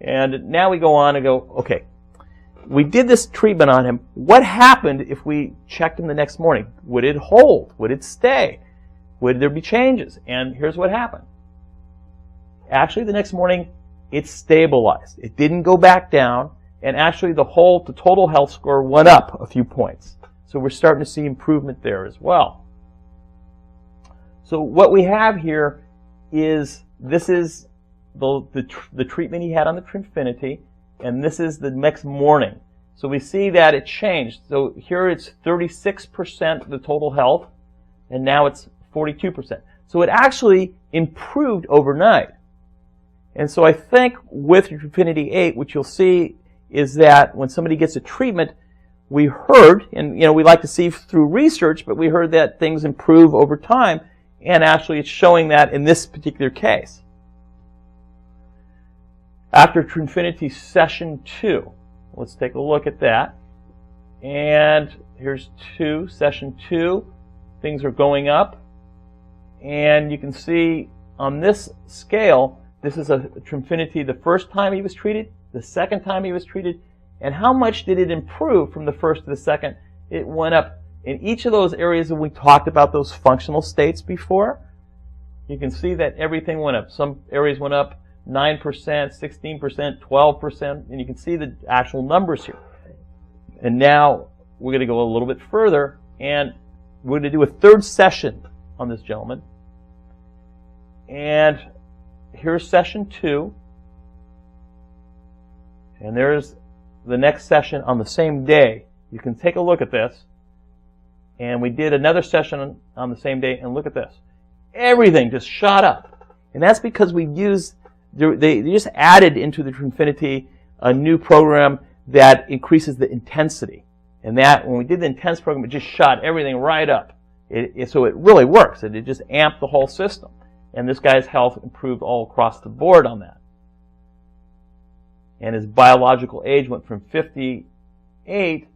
And now we go on and go, okay, we did this treatment on him. What happened if we checked him the next morning? Would it hold? Would it stay? Would there be changes? And here's what happened. Actually, the next morning, it stabilized. It didn't go back down. And actually, the total health score went up a few points. So we're starting to see improvement there as well. So what we have here is, this is the treatment he had on the Trinfinity, and this is the next morning. So we see that it changed. So here it's 36% the total health, and now it's 42%. So it actually improved overnight. And so I think with Trinfinity8, what you'll see is that when somebody gets a treatment, we heard, and we like to see through research, but we heard that things improve over time, and actually it's showing that in this particular case. After Trinfinity session 2, let's take a look at that. And here's session 2, things are going up. And you can see on this scale, this is a Trinfinity the first time he was treated, the second time he was treated, and how much did it improve from the first to the second? It went up in each of those areas that we talked about, those functional states before. You can see that everything went up. Some areas went up 9%, 16%, 12%, and you can see the actual numbers here. And now we're going to go a little bit further, and we're going to do a third session on this gentleman. And here's session 2. And there's the next session on the same day. You can take a look at this. And we did another session on the same day, and look at this. Everything just shot up. And that's because we used, they just added into the Trinfinity a new program that increases the intensity. And that, when we did the intense program, it just shot everything right up. So it really works. It just amped the whole system. And this guy's health improved all across the board on that. And his biological age went from 58,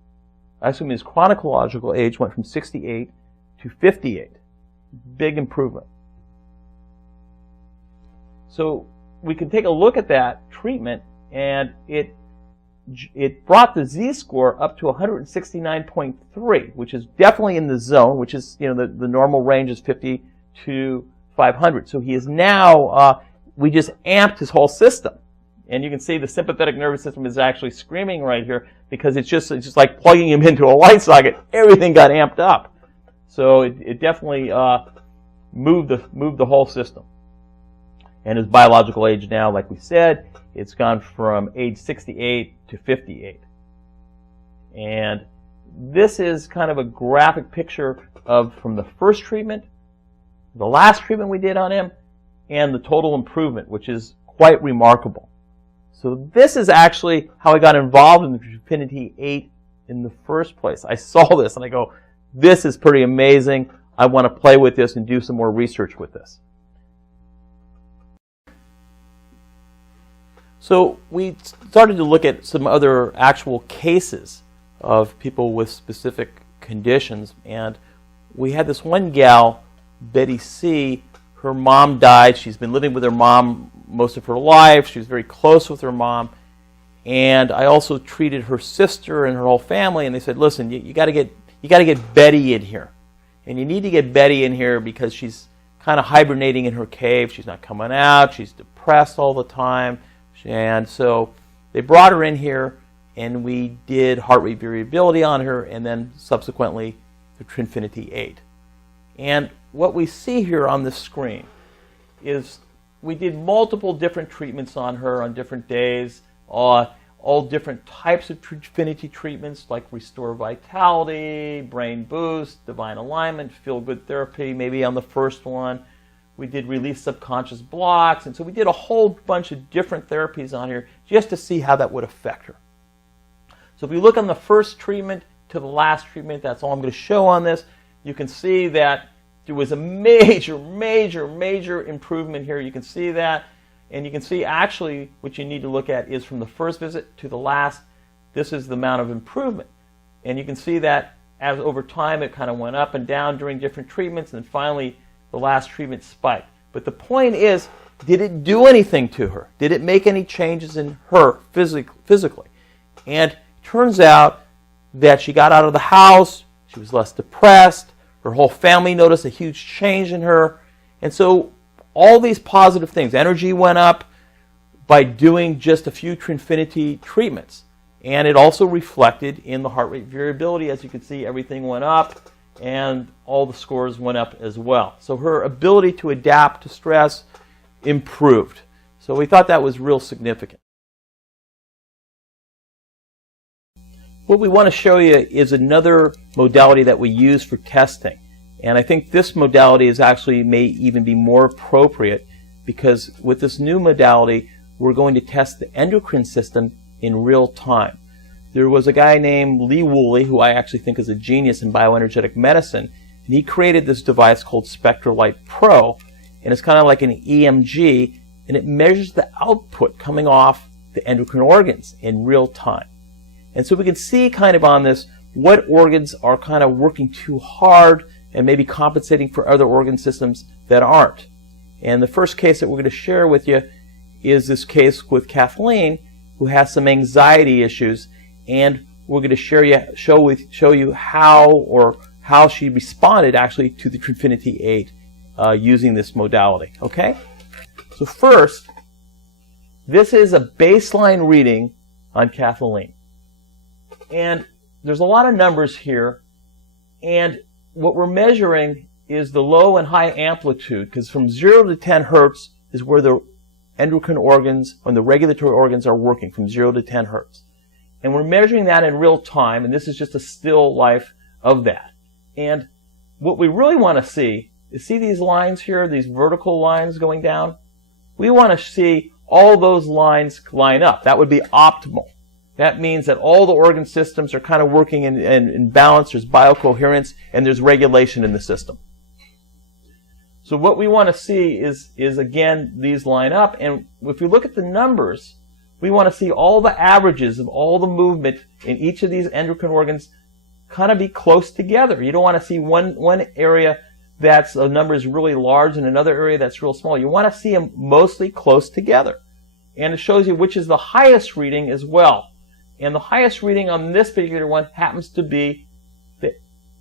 his chronological age went from 68 to 58. Big improvement. So we can take a look at that treatment, and it brought the Z-score up to 169.3, which is definitely in the zone, which is, the normal range is 50 to 500. So he is now, we just amped his whole system. And you can see the sympathetic nervous system is actually screaming right here, because it's just like plugging him into a light socket. Everything got amped up. So it definitely moved the whole system. And his biological age now, like we said, it's gone from age 68 to 58. And this is kind of a graphic picture of from the first treatment, the last treatment we did on him, and the total improvement, which is quite remarkable. So this is actually how I got involved in the Trinfinity8 in the first place. I saw this and I go, this is pretty amazing. I want to play with this and do some more research with this. So we started to look at some other actual cases of people with specific conditions, and we had this one gal, Betty C. Her mom died. She's been living with her mom most of her life. She was very close with her mom, and I also treated her sister and her whole family. And they said, "Listen, you got to get Betty in here, and you need to get Betty in here because she's kind of hibernating in her cave. She's not coming out. She's depressed all the time." And so they brought her in here, and we did heart rate variability on her, and then subsequently the Trinfinity8. And what we see here on the screen is we did multiple different treatments on her on different days, all different types of Trinfinity treatments like Restore Vitality, Brain Boost, Divine Alignment, Feel Good Therapy, maybe on the first one. We did Release Subconscious Blocks, and so we did a whole bunch of different therapies on here just to see how that would affect her. So if you look on the first treatment to the last treatment, that's all I'm going to show on this, you can see that there was a major, major, major improvement here. You can see that, and you can see actually what you need to look at is from the first visit to the last, this is the amount of improvement. And you can see that as over time it kind of went up and down during different treatments, and then finally the last treatment spiked. But the point is did it do anything to her? Did it make any changes in her physically? And it turns out that she got out of the house, she was less depressed, her whole family noticed a huge change in her. And so all these positive things, energy went up by doing just a few Trinfinity treatments. And it also reflected in the heart rate variability. As you can see, everything went up and all the scores went up as well. So her ability to adapt to stress improved. So we thought that was real significant. What we want to show you is another modality that we use for testing. And I think this modality is actually may even be more appropriate, because with this new modality, we're going to test the endocrine system in real time. There was a guy named Lee Woolley, who I actually think is a genius in bioenergetic medicine, and he created this device called SpectraLite Pro, and it's kind of like an EMG, and it measures the output coming off the endocrine organs in real time. And so we can see kind of on this what organs are kind of working too hard and maybe compensating for other organ systems that aren't. And the first case that we're going to share with you is this case with Kathleen, who has some anxiety issues, and we're going to show you how she responded actually to the Trinfinity8 using this modality. Okay? So first, this is a baseline reading on Kathleen. And there's a lot of numbers here, and what we're measuring is the low and high amplitude, because from 0 to 10 hertz is where the endocrine organs and the regulatory organs are working, from 0 to 10 hertz. And we're measuring that in real time, and this is just a still life of that. And what we really want to see is, see these lines here, these vertical lines going down? We want to see all those lines line up. That would be optimal. That means that all the organ systems are kind of working in balance, there's biocoherence, and there's regulation in the system. So what we want to see is again, these line up, and if we look at the numbers, we want to see all the averages of all the movement in each of these endocrine organs kind of be close together. You don't want to see one area that's a number is really large and another area that's real small. You want to see them mostly close together. And it shows you which is the highest reading as well. And the highest reading on this particular one happens to be the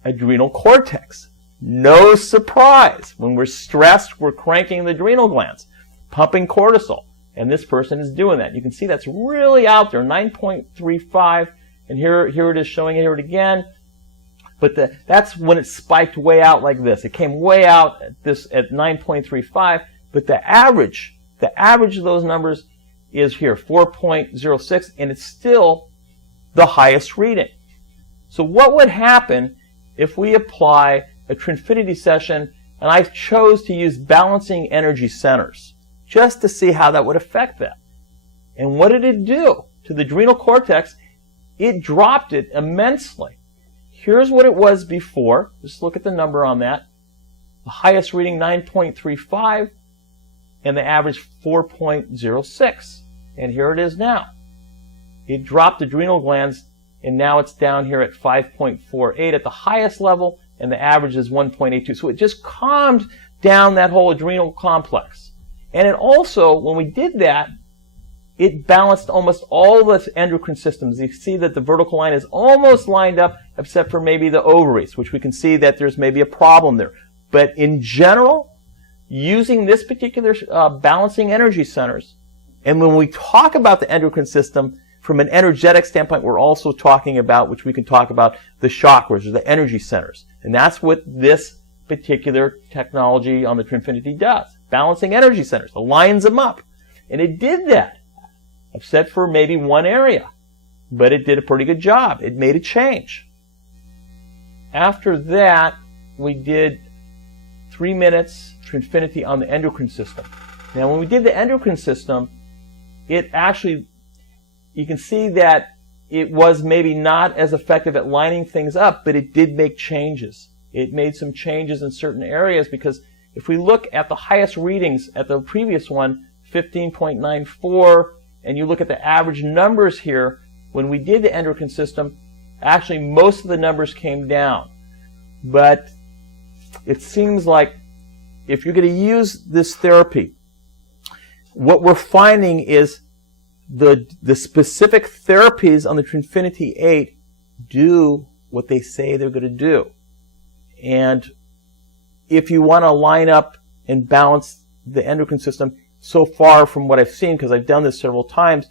adrenal cortex. No surprise. When we're stressed, we're cranking the adrenal glands, pumping cortisol. And this person is doing that. You can see that's really out there, 9.35. And here it is showing it again. But that's when it spiked way out like this. It came way out at 9.35. But the average of those numbers is here, 4.06, and it's still the highest reading. So what would happen if we apply a Trinfinity session, and I chose to use balancing energy centers, just to see how that would affect that? And what did it do to the adrenal cortex? It dropped it immensely. Here's what it was before. Just look at the number on that. The highest reading, 9.35, and the average, 4.06. And here it is now. It dropped adrenal glands, and now it's down here at 5.48 at the highest level, and the average is 1.82. So it just calmed down that whole adrenal complex. And it also, when we did that, it balanced almost all the endocrine systems. You see that the vertical line is almost lined up, except for maybe the ovaries, which we can see that there's maybe a problem there. But in general, using this particular balancing energy centers, and when we talk about the endocrine system from an energetic standpoint, we're also talking about, which we can talk about, the chakras or the energy centers. And that's what this particular technology on the Trinfinity does. Balancing energy centers. It lines them up. And it did that, except for maybe one area. But it did a pretty good job. It made a change. After that, we did 3 minutes Trinfinity on the endocrine system. Now, when we did the endocrine system, it actually, you can see that it was maybe not as effective at lining things up, but it did make changes. It made some changes in certain areas, because if we look at the highest readings at the previous one, 15.94, and you look at the average numbers here, when we did the endocrine system, actually most of the numbers came down. But it seems like if you're going to use this therapy, what we're finding is the specific therapies on the Trinfinity8 do what they say they're going to do. And if you want to line up and balance the endocrine system, so far from what I've seen, because I've done this several times,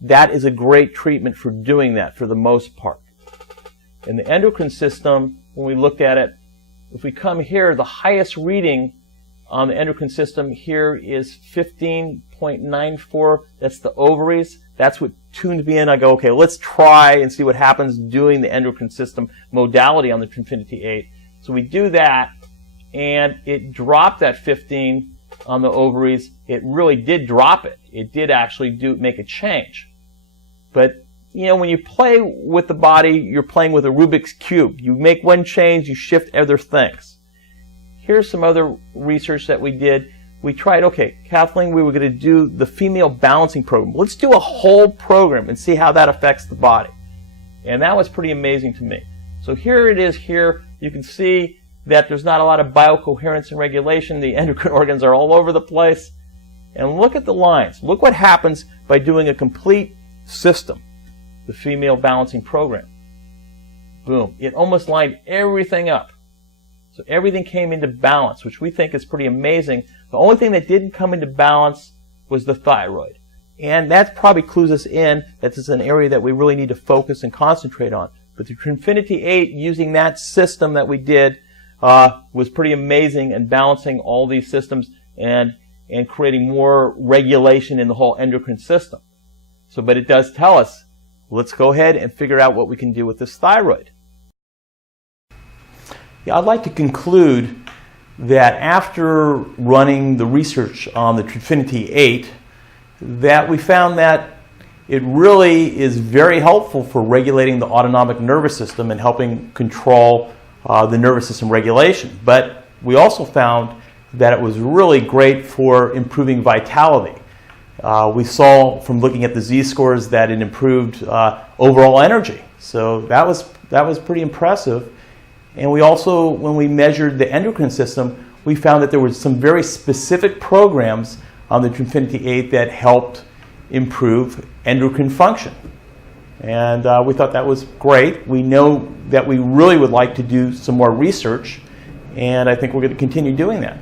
that is a great treatment for doing that for the most part. In the endocrine system, when we looked at it, if we come here, the highest reading on the endocrine system here is 15.94. That's the ovaries. That's what tuned me in. I go, okay, let's try and see what happens doing the endocrine system modality on the Trinfinity8. So we do that, and it dropped that 15 on the ovaries. It really did drop it. It did actually make a change. But you know, when you play with the body, you're playing with a Rubik's Cube. You make one change, you shift other things. Here's some other research that we did. We tried, okay, Kathleen, we were going to do the female balancing program. Let's do a whole program and see how that affects the body. And that was pretty amazing to me. So here it is here. You can see that there's not a lot of biocoherence and regulation. The endocrine organs are all over the place. And look at the lines. Look what happens by doing a complete system. The female balancing program. Boom. It almost lined everything up. So everything came into balance, which we think is pretty amazing. The only thing that didn't come into balance was the thyroid. And that probably clues us in that this is an area that we really need to focus and concentrate on. But the Trinfinity8, using that system that we did, was pretty amazing in balancing all these systems and creating more regulation in the whole endocrine system. So, but it does tell us, let's go ahead and figure out what we can do with this thyroid. Yeah, I'd like to conclude that after running the research on the Trinfinity8, that we found that it really is very helpful for regulating the autonomic nervous system and helping control the nervous system regulation. But we also found that it was really great for improving vitality. We saw from looking at the Z-scores that it improved overall energy. So that was pretty impressive. And we also, when we measured the endocrine system, we found that there were some very specific programs on the Trinfinity8 that helped improve endocrine function. And we thought that was great. We know that we really would like to do some more research, and I think we're going to continue doing that.